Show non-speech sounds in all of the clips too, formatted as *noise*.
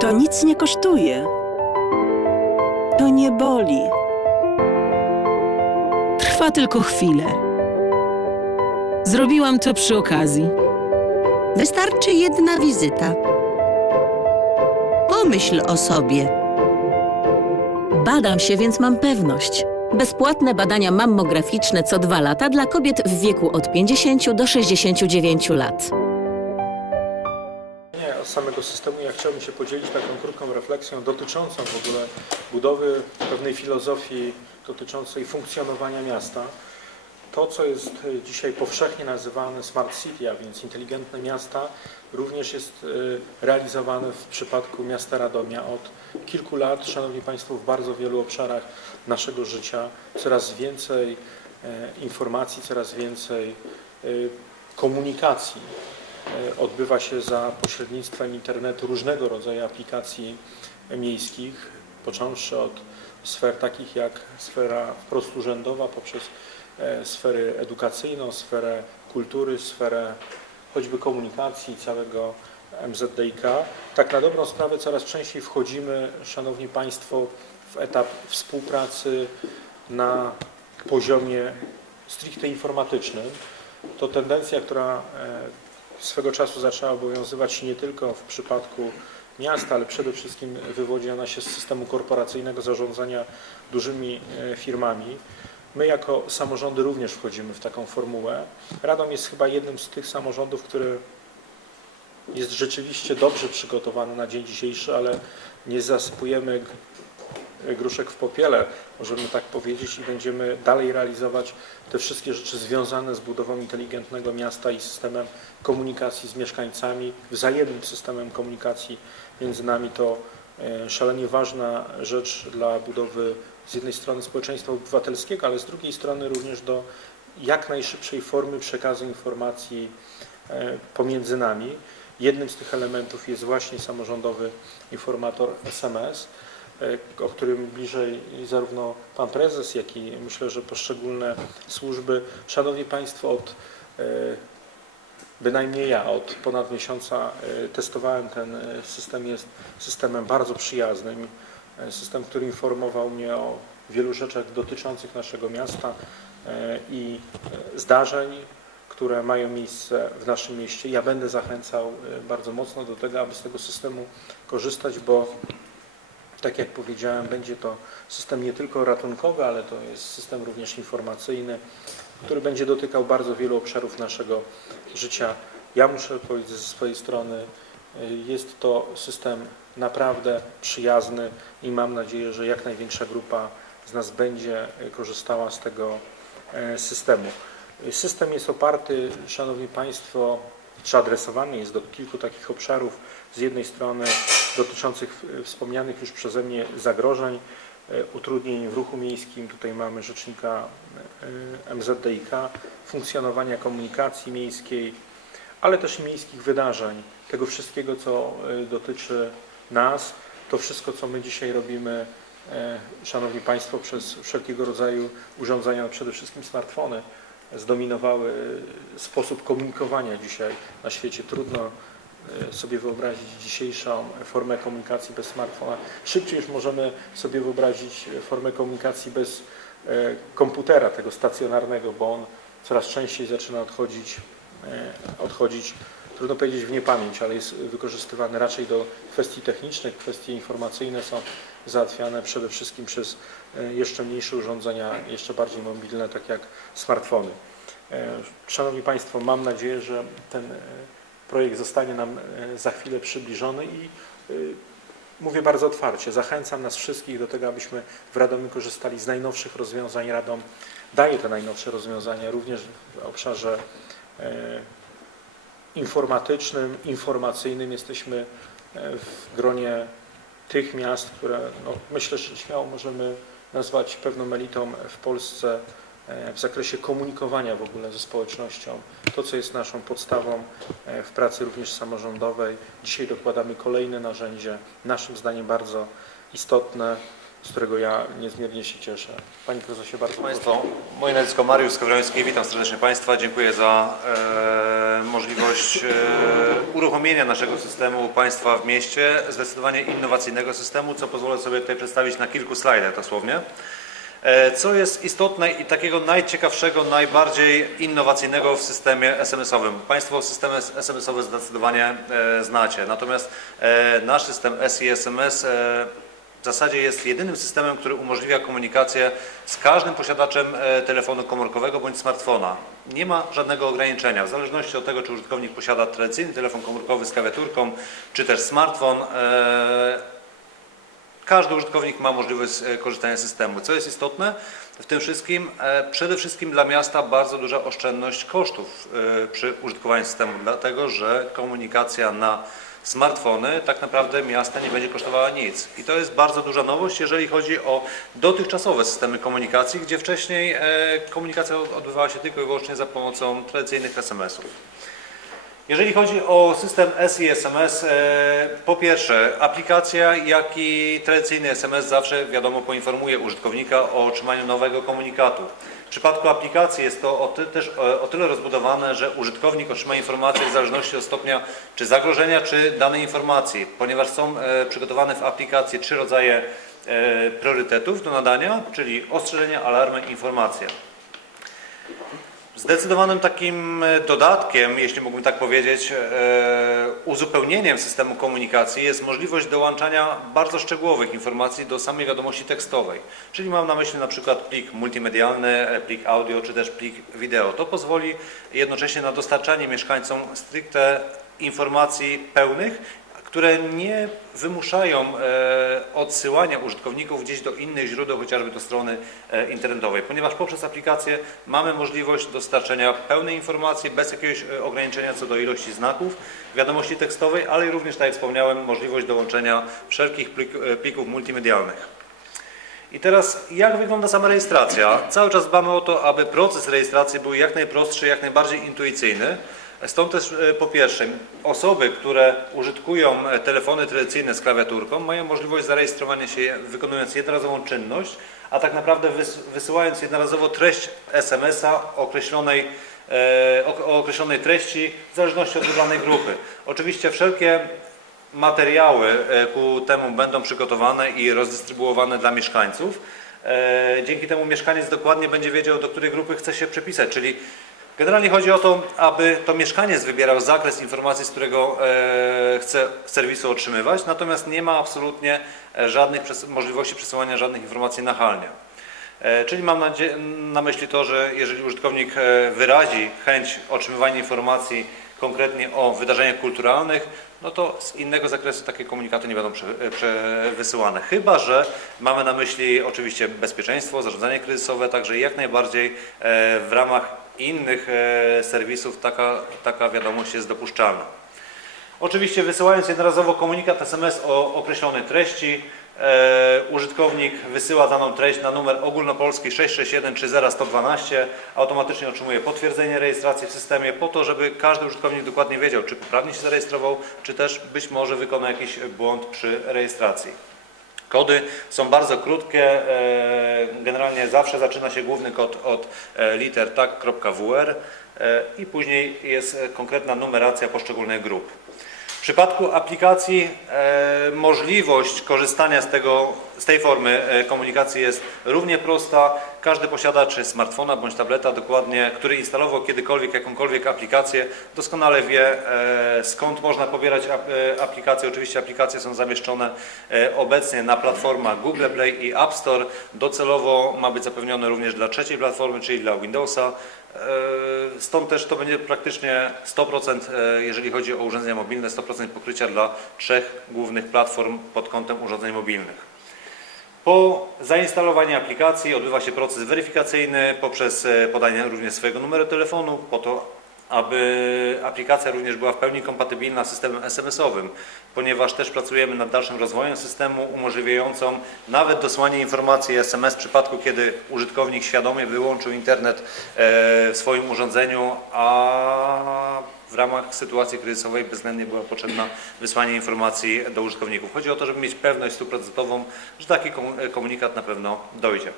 To nic nie kosztuje. To nie boli. Trwa tylko chwilę. Zrobiłam to przy okazji. Wystarczy jedna wizyta. Pomyśl o sobie. Badam się, więc mam pewność. Bezpłatne badania mammograficzne co dwa lata dla kobiet w wieku od 50 do 69 lat. Samego systemu ja chciałbym się podzielić taką krótką refleksją dotyczącą w ogóle budowy pewnej filozofii dotyczącej funkcjonowania miasta. To, co jest dzisiaj powszechnie nazywane Smart City, a więc inteligentne miasta, również jest e, realizowane w przypadku miasta Radomia od kilku lat, Szanowni Państwo, w bardzo wielu obszarach naszego życia. Coraz więcej e, informacji, coraz więcej e, komunikacji odbywa się za pośrednictwem internetu różnego rodzaju aplikacji miejskich, począwszy od sfer takich jak sfera wprost urzędowa, poprzez e, sfery edukacyjną, sferę kultury, sferę choćby komunikacji całego MZDiK. Tak na dobrą sprawę coraz częściej wchodzimy, Szanowni Państwo, w etap współpracy na poziomie stricte informatycznym. To tendencja, która e, swego czasu zaczęła obowiązywać nie tylko w przypadku miasta, ale przede wszystkim wywodzi ona się z systemu korporacyjnego zarządzania dużymi e, firmami. My jako samorządy również wchodzimy w taką formułę. Radom jest chyba jednym z tych samorządów, który jest rzeczywiście dobrze przygotowany na dzień dzisiejszy, ale nie zasypujemy gruszek w popiele, możemy tak powiedzieć, i będziemy dalej realizować te wszystkie rzeczy związane z budową inteligentnego miasta i systemem komunikacji z mieszkańcami, wzajemnym systemem komunikacji między nami. To e, szalenie ważna rzecz dla budowy z jednej strony społeczeństwa obywatelskiego, ale z drugiej strony również do jak najszybszej formy przekazu informacji e, pomiędzy nami. Jednym z tych elementów jest właśnie samorządowy informator SMS, o którym bliżej zarówno Pan Prezes, jak i myślę, że poszczególne służby. Szanowni Państwo, od e, bynajmniej ja od ponad miesiąca e, testowałem ten e, system, jest systemem bardzo przyjaznym. E, System, który informował mnie o wielu rzeczach dotyczących naszego miasta e, i e, zdarzeń, które mają miejsce w naszym mieście. Ja będę zachęcał e, bardzo mocno do tego, aby z tego systemu korzystać, bo tak jak powiedziałem, będzie to system nie tylko ratunkowy, ale to jest system również informacyjny, który będzie dotykał bardzo wielu obszarów naszego życia. Ja muszę powiedzieć ze swojej strony, y, jest to system naprawdę przyjazny i mam nadzieję, że jak największa grupa z nas będzie y, korzystała z tego e, systemu. Y, System jest oparty, Szanowni Państwo, czy adresowany jest do kilku takich obszarów. Z jednej strony dotyczących y, wspomnianych już przeze mnie zagrożeń, y, utrudnień w ruchu miejskim. Tutaj mamy rzecznika y, MZDiK, funkcjonowania komunikacji miejskiej, ale też miejskich wydarzeń. Tego wszystkiego, co dotyczy nas, to wszystko, co my dzisiaj robimy, e, Szanowni Państwo, przez wszelkiego rodzaju urządzenia, no przede wszystkim smartfony, zdominowały e, sposób komunikowania dzisiaj na świecie. Trudno e, sobie wyobrazić dzisiejszą formę komunikacji bez smartfona. Szybciej już możemy sobie wyobrazić formę komunikacji bez e, komputera, tego stacjonarnego, bo on coraz częściej zaczyna odchodzić, e, odchodzić trudno powiedzieć w niepamięć, ale jest wykorzystywany raczej do kwestii technicznych, kwestie informacyjne są załatwiane przede wszystkim przez e, jeszcze mniejsze urządzenia, jeszcze bardziej mobilne, tak jak smartfony. E, Szanowni Państwo, mam nadzieję, że ten e, projekt zostanie nam e, za chwilę przybliżony i e, mówię bardzo otwarcie, zachęcam nas wszystkich do tego, abyśmy w Radomiu korzystali z najnowszych rozwiązań. Radom daje te najnowsze rozwiązania również w obszarze e, informatycznym, informacyjnym. Jesteśmy w gronie tych miast, które no, myślę, że śmiało możemy nazwać pewną elitą w Polsce w zakresie komunikowania w ogóle ze społecznością. To, co jest naszą podstawą e, w pracy również samorządowej. Dzisiaj dokładamy kolejne narzędzie, naszym zdaniem bardzo istotne, z którego ja niezmiernie się cieszę. Panie Prezesie, bardzo proszę. Państwo, moje nazwisko Mariusz Skowroński, witam serdecznie Państwa, dziękuję za e, możliwość e, uruchomienia naszego systemu państwa w mieście, zdecydowanie innowacyjnego systemu, co pozwolę sobie tutaj przedstawić na kilku slajdach dosłownie. E, Co jest istotne i takiego najciekawszego, najbardziej innowacyjnego w systemie SMS-owym? Państwo systemy SMS-owe zdecydowanie e, znacie, natomiast e, nasz system SISMS w zasadzie jest jedynym systemem, który umożliwia komunikację z każdym posiadaczem telefonu komórkowego bądź smartfona. Nie ma żadnego ograniczenia, w zależności od tego, czy użytkownik posiada tradycyjny telefon komórkowy z klawiaturką, czy też smartfon. Każdy użytkownik ma możliwość e, korzystania z systemu. Co jest istotne w tym wszystkim? E, Przede wszystkim dla miasta bardzo duża oszczędność kosztów e, przy użytkowaniu systemu, dlatego że komunikacja na smartfony tak naprawdę miasta nie będzie kosztowała nic. I to jest bardzo duża nowość, jeżeli chodzi o dotychczasowe systemy komunikacji, gdzie wcześniej komunikacja odbywała się tylko i wyłącznie za pomocą tradycyjnych SMS-ów. Jeżeli chodzi o system SISMS, e, po pierwsze aplikacja, jak i tradycyjny SMS zawsze wiadomo poinformuje użytkownika o otrzymaniu nowego komunikatu. W przypadku aplikacji jest to o, ty, też e, o tyle rozbudowane, że użytkownik otrzyma informację w zależności od stopnia czy zagrożenia, czy danej informacji, ponieważ są e, przygotowane w aplikacji trzy rodzaje priorytetów do nadania, czyli ostrzeżenia, alarmy, informacje. Zdecydowanym takim e, dodatkiem, jeśli mógłbym tak powiedzieć, e, uzupełnieniem systemu komunikacji jest możliwość dołączania bardzo szczegółowych informacji do samej wiadomości tekstowej. Czyli mam na myśli na przykład plik multimedialny, e, plik audio czy też plik wideo. To pozwoli jednocześnie na dostarczanie mieszkańcom stricte informacji pełnych, które nie wymuszają e, odsyłania użytkowników gdzieś do innych źródeł, chociażby do strony e, internetowej, ponieważ poprzez aplikację mamy możliwość dostarczenia pełnej informacji bez jakiegoś e, ograniczenia co do ilości znaków, wiadomości tekstowej, ale również, tak jak wspomniałem, możliwość dołączenia wszelkich plik, plików multimedialnych. I teraz jak wygląda sama rejestracja? Cały czas dbamy o to, aby proces rejestracji był jak najprostszy, jak najbardziej intuicyjny. Stąd też e, po pierwsze osoby, które użytkują e, telefony tradycyjne z klawiaturką mają możliwość zarejestrowania się wykonując jednorazową czynność, a tak naprawdę wys- wysyłając jednorazowo treść SMS-a określonej, e, o, określonej treści w zależności od wybranej grupy. Oczywiście wszelkie materiały ku temu będą przygotowane i rozdystrybuowane dla mieszkańców. Dzięki temu mieszkaniec dokładnie będzie wiedział, do której grupy chce się przepisać, czyli generalnie chodzi o to, aby to mieszkaniec wybierał zakres informacji, z którego e, chce serwisu otrzymywać, natomiast nie ma absolutnie e, żadnych możliwości przesyłania żadnych informacji nachalnie. E, Czyli mam na myśli to, że jeżeli użytkownik wyrazi chęć otrzymywania informacji konkretnie o wydarzeniach kulturalnych, no to z innego zakresu takie komunikaty nie będą wysyłane. Chyba, że mamy na myśli oczywiście bezpieczeństwo, zarządzanie kryzysowe, także jak najbardziej w ramach innych e, serwisów taka, taka wiadomość jest dopuszczalna. Oczywiście wysyłając jednorazowo komunikat SMS o określonej treści, e, użytkownik wysyła daną treść na numer ogólnopolski 661 30 112, automatycznie otrzymuje potwierdzenie rejestracji w systemie po to, żeby każdy użytkownik dokładnie wiedział, czy poprawnie się zarejestrował, czy też być może wykonał jakiś błąd przy rejestracji. Kody są bardzo krótkie, e, generalnie zawsze zaczyna się główny kod od e, liter tak.wr e, i później jest konkretna numeracja poszczególnych grup. W przypadku aplikacji możliwość korzystania z, tego, z tej formy komunikacji jest równie prosta. Każdy posiadacz smartfona bądź tableta dokładnie, który instalował kiedykolwiek jakąkolwiek aplikację, doskonale wie e, skąd można pobierać e, aplikacje. Oczywiście aplikacje są zamieszczone e, obecnie na platformach Google Play i App Store. Docelowo ma być zapewnione również dla trzeciej platformy, czyli dla Windowsa. Stąd też to będzie praktycznie 100%, e, jeżeli chodzi o urządzenia mobilne, 100% pokrycia dla trzech głównych platform pod kątem urządzeń mobilnych. Po zainstalowaniu aplikacji odbywa się proces weryfikacyjny poprzez e, podanie również swojego numeru telefonu po to, aby aplikacja również była w pełni kompatybilna z systemem SMS-owym, ponieważ też pracujemy nad dalszym rozwojem systemu umożliwiającą nawet dosłanie informacji SMS w przypadku, kiedy użytkownik świadomie wyłączył internet e, w swoim urządzeniu, a w ramach sytuacji kryzysowej bezwzględnie była potrzebna wysłanie informacji do użytkowników. Chodzi o to, żeby mieć pewność stuprocentową, że taki komu- komunikat na pewno dojdzie.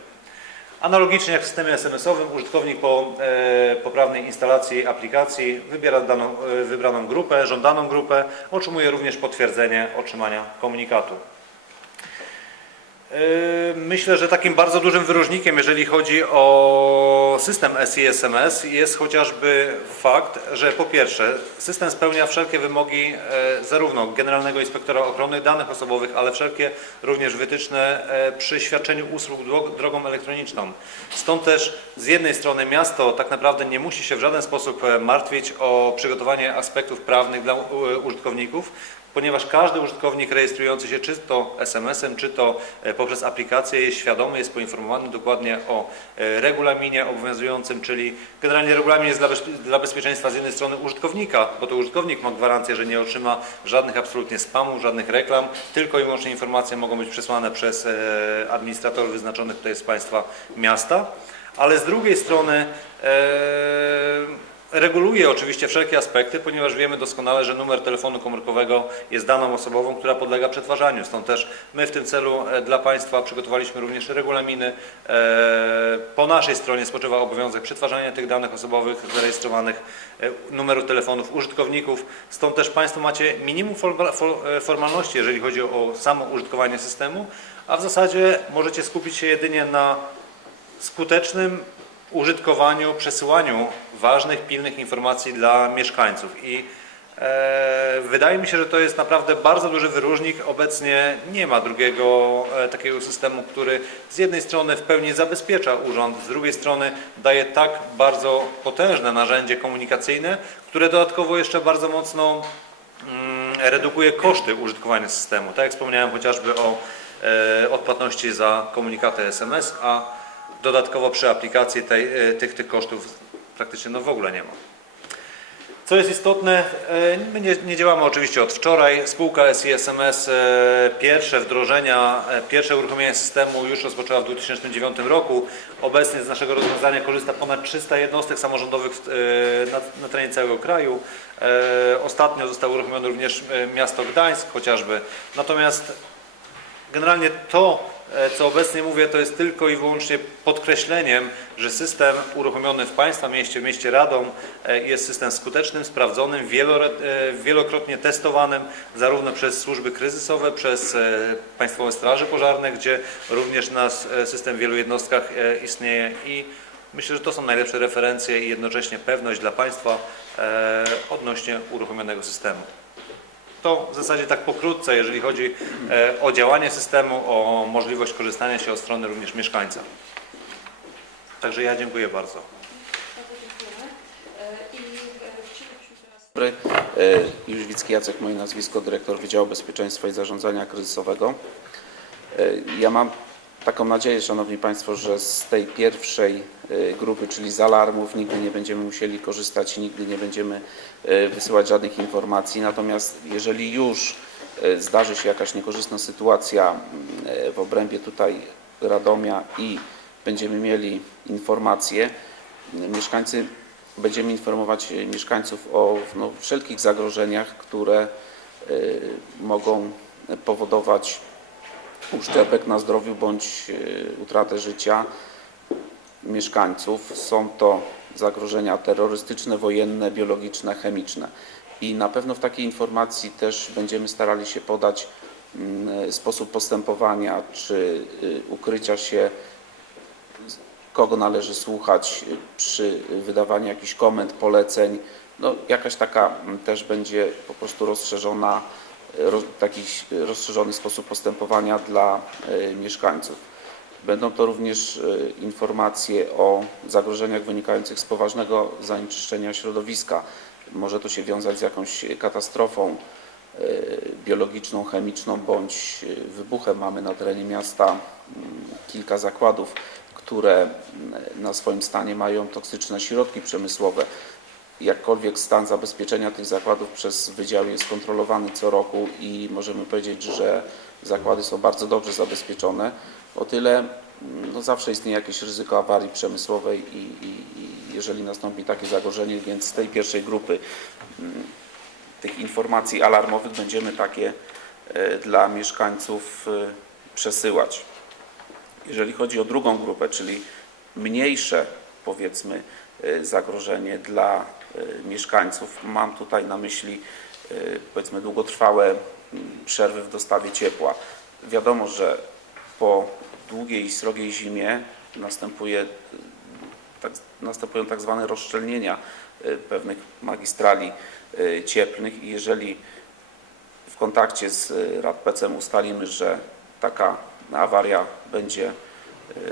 Analogicznie jak w systemie SMS-owym, użytkownik po e, poprawnej instalacji aplikacji wybiera daną, e, wybraną grupę, żądaną grupę, otrzymuje również potwierdzenie otrzymania komunikatu. Yy, Myślę, że takim bardzo dużym wyróżnikiem, jeżeli chodzi o system SI-SMS jest chociażby fakt, że po pierwsze system spełnia wszelkie wymogi e, zarówno Generalnego Inspektora Ochrony Danych Osobowych, ale wszelkie również wytyczne e, przy świadczeniu usług dro- drogą elektroniczną. Stąd też z jednej strony miasto tak naprawdę nie musi się w żaden sposób e, martwić o przygotowanie aspektów prawnych dla użytkowników, ponieważ każdy użytkownik rejestrujący się czy to SMS-em, czy to e, poprzez aplikację jest świadomy, jest poinformowany dokładnie o e, regulaminie obowiązującym, czyli generalnie regulamin jest dla, dla bezpieczeństwa z jednej strony użytkownika, bo to użytkownik ma gwarancję, że nie otrzyma żadnych absolutnie spamu, żadnych reklam, tylko i wyłącznie informacje mogą być przesłane przez e, administratorów wyznaczonych tutaj z państwa miasta, ale z drugiej strony e, Reguluje oczywiście wszelkie aspekty, ponieważ wiemy doskonale, że numer telefonu komórkowego jest daną osobową, która podlega przetwarzaniu. Stąd też my w tym celu e, dla Państwa przygotowaliśmy również regulaminy. E, Po naszej stronie spoczywa obowiązek przetwarzania tych danych osobowych zarejestrowanych, e, numeru telefonów użytkowników. Stąd też Państwo macie minimum forma- for- formalności, jeżeli chodzi o samo użytkowanie systemu, a w zasadzie możecie skupić się jedynie na skutecznym użytkowaniu, przesyłaniu ważnych, pilnych informacji dla mieszkańców. I e, wydaje mi się, że to jest naprawdę bardzo duży wyróżnik. Obecnie nie ma drugiego e, takiego systemu, który z jednej strony w pełni zabezpiecza urząd, z drugiej strony daje tak bardzo potężne narzędzie komunikacyjne, które dodatkowo jeszcze bardzo mocno mm, redukuje koszty użytkowania systemu. Tak jak wspomniałem chociażby o e, odpłatności za komunikaty SMS, a dodatkowo przy aplikacji tej, tych, tych kosztów praktycznie no w ogóle nie ma. Co jest istotne, e, my nie, nie działamy oczywiście od wczoraj. Spółka SISMS e, pierwsze wdrożenia, e, pierwsze uruchomienie systemu już rozpoczęła w 2009 roku. Obecnie z naszego rozwiązania korzysta ponad 300 jednostek samorządowych na, na terenie całego kraju. Ostatnio zostało uruchomione również miasto Gdańsk chociażby. Natomiast Generalnie to, e, co obecnie mówię, to jest tylko i wyłącznie podkreśleniem, że system uruchomiony w Państwa mieście, w mieście Radom e, jest system skutecznym, sprawdzonym, e, wielokrotnie testowanym zarówno przez służby kryzysowe, przez Państwowe Straże Pożarne, gdzie również nasz system w wielu jednostkach istnieje i myślę, że to są najlepsze referencje i jednocześnie pewność dla Państwa odnośnie uruchomionego systemu. To w zasadzie tak pokrótce, jeżeli chodzi e, o działanie systemu, o możliwość korzystania się od strony również mieszkańca. Także ja dziękuję bardzo. E, e. Dobry, Jóźwicki Jacek, moje nazwisko, dyrektor Wydziału Bezpieczeństwa i Zarządzania Kryzysowego. Ja mam taką nadzieję, Szanowni Państwo, że z tej pierwszej e, grupy, czyli z alarmów, nigdy nie będziemy musieli korzystać i nigdy nie będziemy e, wysyłać żadnych informacji. Natomiast jeżeli już e, zdarzy się jakaś niekorzystna sytuacja w obrębie tutaj Radomia i będziemy mieli informacje, mieszkańcy, będziemy informować mieszkańców o no, wszelkich zagrożeniach, które mogą powodować uszczerbek na zdrowiu bądź e, utratę życia mieszkańców. Są to zagrożenia terrorystyczne, wojenne, biologiczne, chemiczne. I na pewno w takiej informacji też będziemy starali się podać mm, sposób postępowania czy y, ukrycia się kogo należy słuchać y, przy wydawaniu jakichś komend, poleceń. No, jakaś taka mm, też będzie po prostu rozszerzona, y, roz, taki rozszerzony sposób postępowania dla y, mieszkańców. Będą to również y, informacje o zagrożeniach wynikających z poważnego zanieczyszczenia środowiska. Może to się wiązać z jakąś katastrofą y, biologiczną, chemiczną bądź wybuchem. Mamy na terenie miasta mm, kilka zakładów, które mm, na swoim stanie mają toksyczne środki przemysłowe. Jakkolwiek stan zabezpieczenia tych zakładów przez Wydział jest kontrolowany co roku i możemy powiedzieć, że zakłady są bardzo dobrze zabezpieczone, o tyle mm, no zawsze istnieje jakieś ryzyko awarii przemysłowej i, i, i jeżeli nastąpi takie zagrożenie, więc z tej pierwszej grupy mm, tych informacji alarmowych będziemy takie e, dla mieszkańców e, przesyłać. Jeżeli chodzi o drugą grupę, czyli mniejsze, powiedzmy, y, zagrożenie dla mieszkańców. Mam tutaj na myśli, y, powiedzmy, długotrwałe przerwy w dostawie ciepła. Wiadomo, że po długiej i srogiej zimie następuje, tak, następują tak zwane rozszczelnienia y, pewnych magistrali cieplnych i jeżeli w kontakcie z RADPEC-em ustalimy, że taka awaria będzie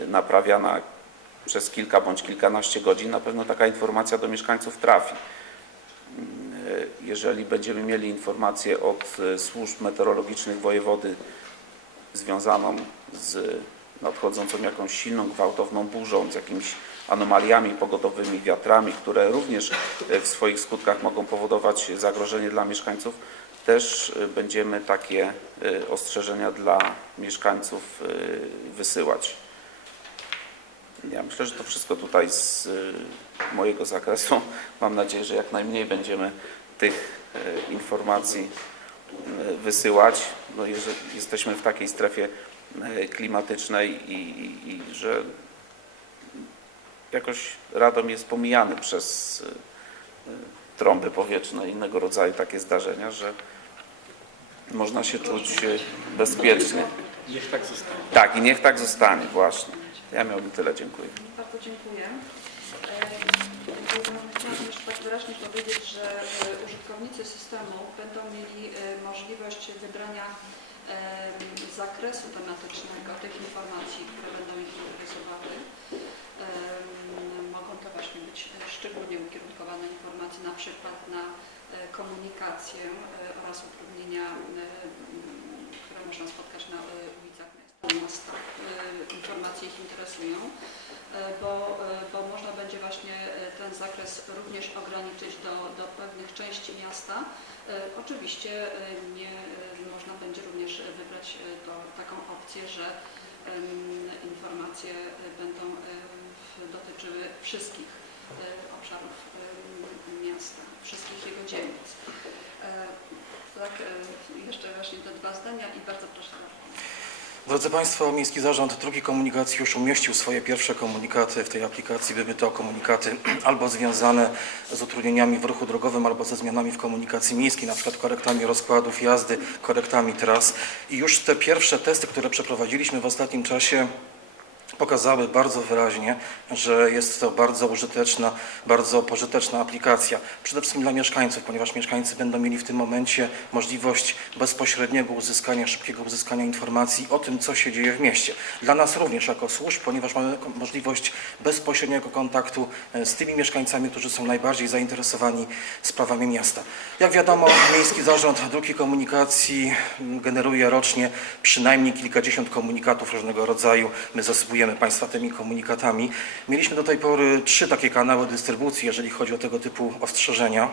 naprawiana przez kilka bądź kilkanaście godzin, na pewno taka informacja do mieszkańców trafi. Y, Jeżeli będziemy mieli informację od y, służb meteorologicznych wojewody związaną z nadchodzącą jakąś silną, gwałtowną burzą, z jakimiś anomaliami pogodowymi, wiatrami, które również y, w swoich skutkach mogą powodować zagrożenie dla mieszkańców, też y, będziemy takie ostrzeżenia dla mieszkańców wysyłać. Ja myślę, że to wszystko tutaj z y, mojego zakresu. *laughs* Mam nadzieję, że jak najmniej będziemy tych y, informacji y, wysyłać. No, jeżeli jesteśmy w takiej strefie klimatycznej i, i, i że jakoś Radom jest pomijany przez trąby powietrzne i innego rodzaju takie zdarzenia, że można się czuć bezpiecznie. Niech tak zostanie. Tak, i niech tak zostanie, właśnie. Ja miałbym tyle, dziękuję. Bardzo dziękuję. Chciałam jeszcze tak wyraźnie powiedzieć, że użytkownicy systemu będą mieli e, możliwość wybrania e, zakresu tematycznego tych informacji, które będą ich interesowały. Mogą to właśnie być szczególnie ukierunkowane informacje na przykład na e, komunikację oraz utrudnienia, które można spotkać na e, ulicach miasta. E, Informacje ich interesują e, bo, e, bo można będzie właśnie ten zakres również ograniczyć do, do pewnych części miasta. Oczywiście nie, można będzie również wybrać to, taką opcję, że informacje będą dotyczyły wszystkich obszarów miasta, wszystkich jego dzielnic. Tak, jeszcze właśnie te dwa zdania i bardzo proszę. Drodzy Państwo, Miejski Zarząd Dróg Komunikacji już umieścił swoje pierwsze komunikaty w tej aplikacji. Były to komunikaty *clears throat* albo związane z utrudnieniami w ruchu drogowym, albo ze zmianami w komunikacji miejskiej, na przykład korektami rozkładów jazdy, korektami tras. I już te pierwsze testy, które przeprowadziliśmy w ostatnim czasie, pokazały bardzo wyraźnie, że jest to bardzo użyteczna, bardzo pożyteczna aplikacja. Przede wszystkim dla mieszkańców, ponieważ mieszkańcy będą mieli w tym momencie możliwość bezpośredniego uzyskania, szybkiego uzyskania informacji o tym, co się dzieje w mieście. Dla nas również jako służb, ponieważ mamy możliwość bezpośredniego kontaktu e, z tymi mieszkańcami, którzy są najbardziej zainteresowani sprawami miasta. Jak wiadomo, Miejski Zarząd Dróg i Komunikacji mm, generuje rocznie przynajmniej kilkadziesiąt komunikatów różnego rodzaju. My zasypujemy Państwa tymi komunikatami. Mieliśmy do tej pory trzy takie kanały dystrybucji, jeżeli chodzi o tego typu ostrzeżenia.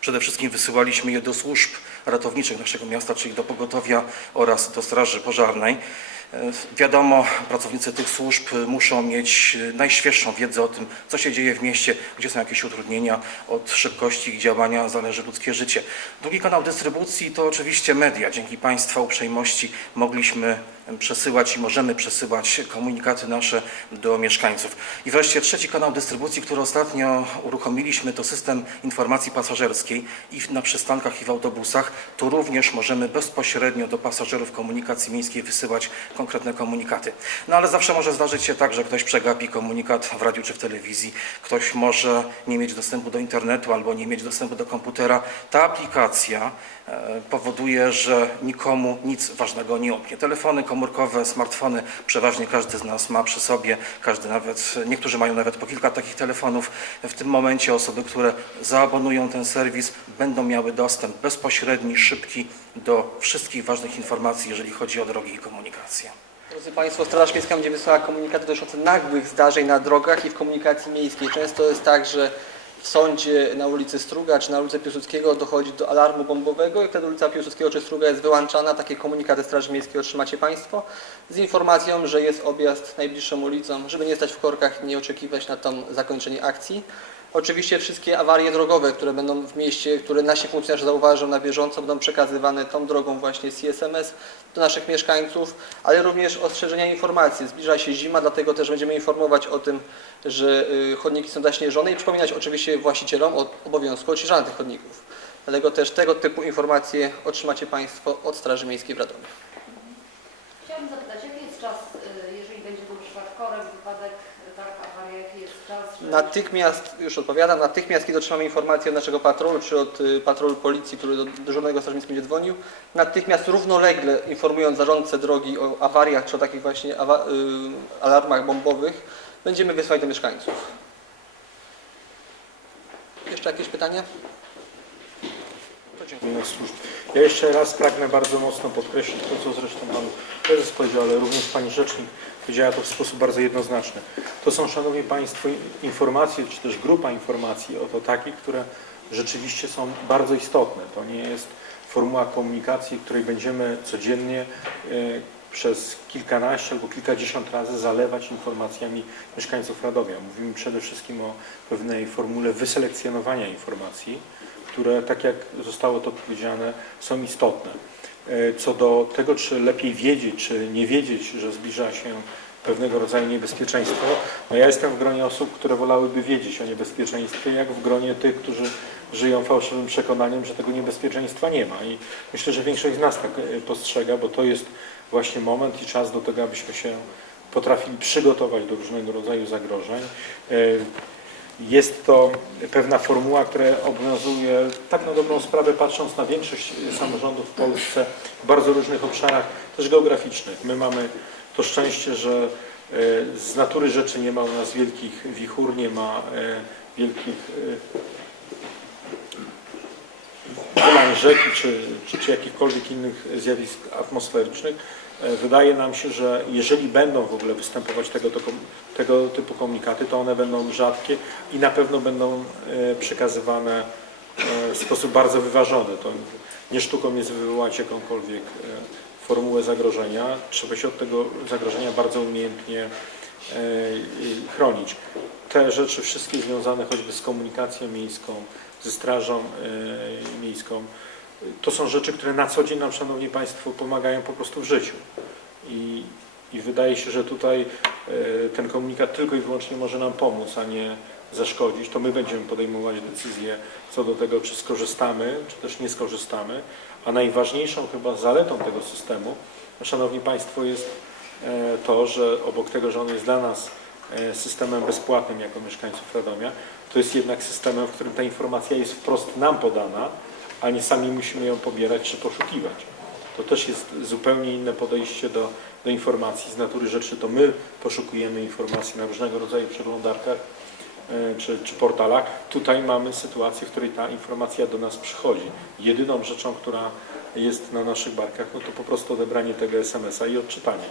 Przede wszystkim wysyłaliśmy je do służb ratowniczych naszego miasta, czyli do pogotowia oraz do straży pożarnej. E, Wiadomo, pracownicy tych służb muszą mieć e, najświeższą wiedzę o tym, co się dzieje w mieście, gdzie są jakieś utrudnienia. Od szybkości ich działania zależy ludzkie życie. Drugi kanał dystrybucji to oczywiście media. Dzięki Państwa uprzejmości mogliśmy przesyłać i możemy przesyłać komunikaty nasze do mieszkańców. I wreszcie trzeci kanał dystrybucji, który ostatnio uruchomiliśmy, to system informacji pasażerskiej i na przystankach i w autobusach. Tu również możemy bezpośrednio do pasażerów komunikacji miejskiej wysyłać konkretne komunikaty. No ale zawsze może zdarzyć się tak, że ktoś przegapi komunikat w radiu czy w telewizji, ktoś może nie mieć dostępu do internetu albo nie mieć dostępu do komputera. Ta aplikacja e, powoduje, że nikomu nic ważnego nie umknie. Telefony komórkowe, smartfony, przeważnie każdy z nas ma przy sobie, każdy nawet, niektórzy mają nawet po kilka takich telefonów. W tym momencie osoby, które zaabonują ten serwis, będą miały dostęp bezpośredni, szybki do wszystkich ważnych informacji, jeżeli chodzi o drogi i komunikację. Drodzy Państwo, Straż Miejska będzie wysłała komunikaty dotyczące nagłych zdarzeń na drogach i w komunikacji miejskiej. Często jest tak, że w sądzie na ulicy Struga czy na ulicy Piłsudskiego dochodzi do alarmu bombowego i wtedy ulica Piłsudskiego czy Struga jest wyłączana. Takie komunikaty Straży Miejskiej otrzymacie Państwo z informacją, że jest objazd najbliższą ulicą, żeby nie stać w korkach i nie oczekiwać na to zakończenie akcji. Oczywiście wszystkie awarie drogowe, które będą w mieście, które nasi funkcjonariusze zauważą na bieżąco, będą przekazywane tą drogą właśnie z CSMS do naszych mieszkańców, ale również ostrzeżenia informacji. Zbliża się zima, dlatego też będziemy informować o tym, że y, chodniki są zaśnieżone i przypominać oczywiście właścicielom o obowiązku odświeżania tych chodników. Dlatego też tego typu informacje otrzymacie Państwo od Straży Miejskiej w Radomiu. Chciałabym zapytać, jaki jest czas, y, jeżeli będzie to przypadkowy wypadek, tak, awaria, jaki jest czas, że... Natychmiast, już odpowiadam, natychmiast kiedy otrzymamy informację od naszego patrolu, czy od y, patrolu policji, który do dyżurnego strażnika będzie dzwonił, natychmiast równolegle informując zarządcę drogi o awariach, czy o takich właśnie y, alarmach bombowych, będziemy wysłać do mieszkańców. Jeszcze jakieś pytania? Służb. Ja jeszcze raz pragnę bardzo mocno podkreślić to, co zresztą Pan Prezes powiedział, ale również Pani Rzecznik powiedziała to w sposób bardzo jednoznaczny. To są, Szanowni Państwo, informacje, czy też grupa informacji oto takich, które rzeczywiście są bardzo istotne. To nie jest formuła komunikacji, której będziemy codziennie e, przez kilkanaście albo kilkadziesiąt razy zalewać informacjami mieszkańców Radomia. Mówimy przede wszystkim o pewnej formule wyselekcjonowania informacji, które, tak jak zostało to powiedziane, są istotne. E, Co do tego, czy lepiej wiedzieć, czy nie wiedzieć, że zbliża się pewnego rodzaju niebezpieczeństwo, no ja jestem w gronie osób, które wolałyby wiedzieć o niebezpieczeństwie, jak w gronie tych, którzy żyją fałszywym przekonaniem, że tego niebezpieczeństwa nie ma. I myślę, że większość z nas tak e, postrzega, bo to jest właśnie moment i czas do tego, abyśmy się potrafili przygotować do różnego rodzaju zagrożeń. Jest to pewna formuła, która obowiązuje tak na dobrą sprawę, patrząc na większość samorządów w Polsce w bardzo różnych obszarach, też geograficznych. My mamy to szczęście, że e, z natury rzeczy nie ma u nas wielkich wichur, nie ma e, wielkich e, wylań rzeki czy, czy, czy jakichkolwiek innych zjawisk atmosferycznych. E, Wydaje nam się, że jeżeli będą w ogóle występować tego, tego typu komunikaty, to one będą rzadkie i na pewno będą e, przekazywane e, w sposób bardzo wyważony. To nie sztuką jest wywołać jakąkolwiek formułę zagrożenia. Trzeba się od tego zagrożenia bardzo umiejętnie chronić. Te rzeczy wszystkie związane choćby z komunikacją miejską, ze strażą miejską, to są rzeczy, które na co dzień nam, Szanowni Państwo, pomagają po prostu w życiu. I, i wydaje się, że tutaj e, ten komunikat tylko i wyłącznie może nam pomóc, a nie zaszkodzić. To my będziemy podejmować decyzje co do tego, czy skorzystamy, czy też nie skorzystamy. A najważniejszą chyba zaletą tego systemu, Szanowni Państwo, jest e, to, że obok tego, że on jest dla nas e, systemem bezpłatnym jako mieszkańców Radomia, to jest jednak systemem, w którym ta informacja jest wprost nam podana, a nie sami musimy ją pobierać czy poszukiwać. To też jest zupełnie inne podejście do, do informacji. Z natury rzeczy to my poszukujemy informacji na różnego rodzaju przeglądarkach e, czy, czy portalach. Tutaj mamy sytuację, w której ta informacja do nas przychodzi. Jedyną rzeczą, która jest na naszych barkach, no to po prostu odebranie tego SMS-a i odczytanie.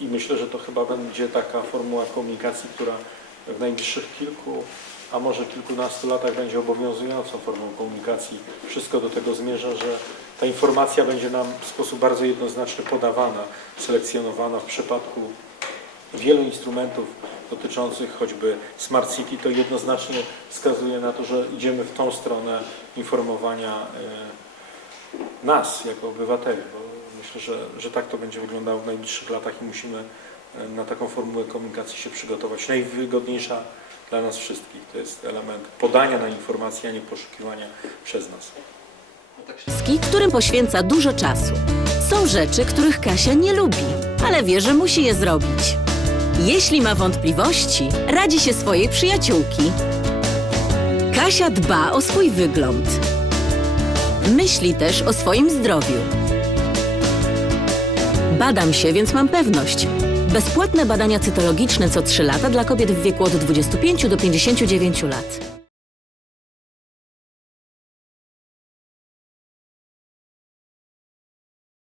I myślę, że to chyba będzie taka formuła komunikacji, która w najbliższych kilku, a może kilkunastu latach będzie obowiązującą formą komunikacji. Wszystko do tego zmierza, że ta informacja będzie nam w sposób bardzo jednoznaczny podawana, selekcjonowana w przypadku wielu instrumentów dotyczących choćby Smart City, to jednoznacznie wskazuje na to, że idziemy w tą stronę informowania e, nas jako obywateli, bo myślę, że, że tak to będzie wyglądało w najbliższych latach i musimy e, na taką formułę komunikacji się przygotować. Najwygodniejsza dla nas wszystkich to jest element podania na informacje, a nie poszukiwania przez nas. Ski, którym poświęca dużo czasu. Są rzeczy, których Kasia nie lubi, ale wie, że musi je zrobić. Jeśli ma wątpliwości, radzi się swojej przyjaciółki. Kasia dba o swój wygląd. Myśli też o swoim zdrowiu. Badam się, więc mam pewność. Bezpłatne badania cytologiczne co 3 lata dla kobiet w wieku od 25 do 59 lat.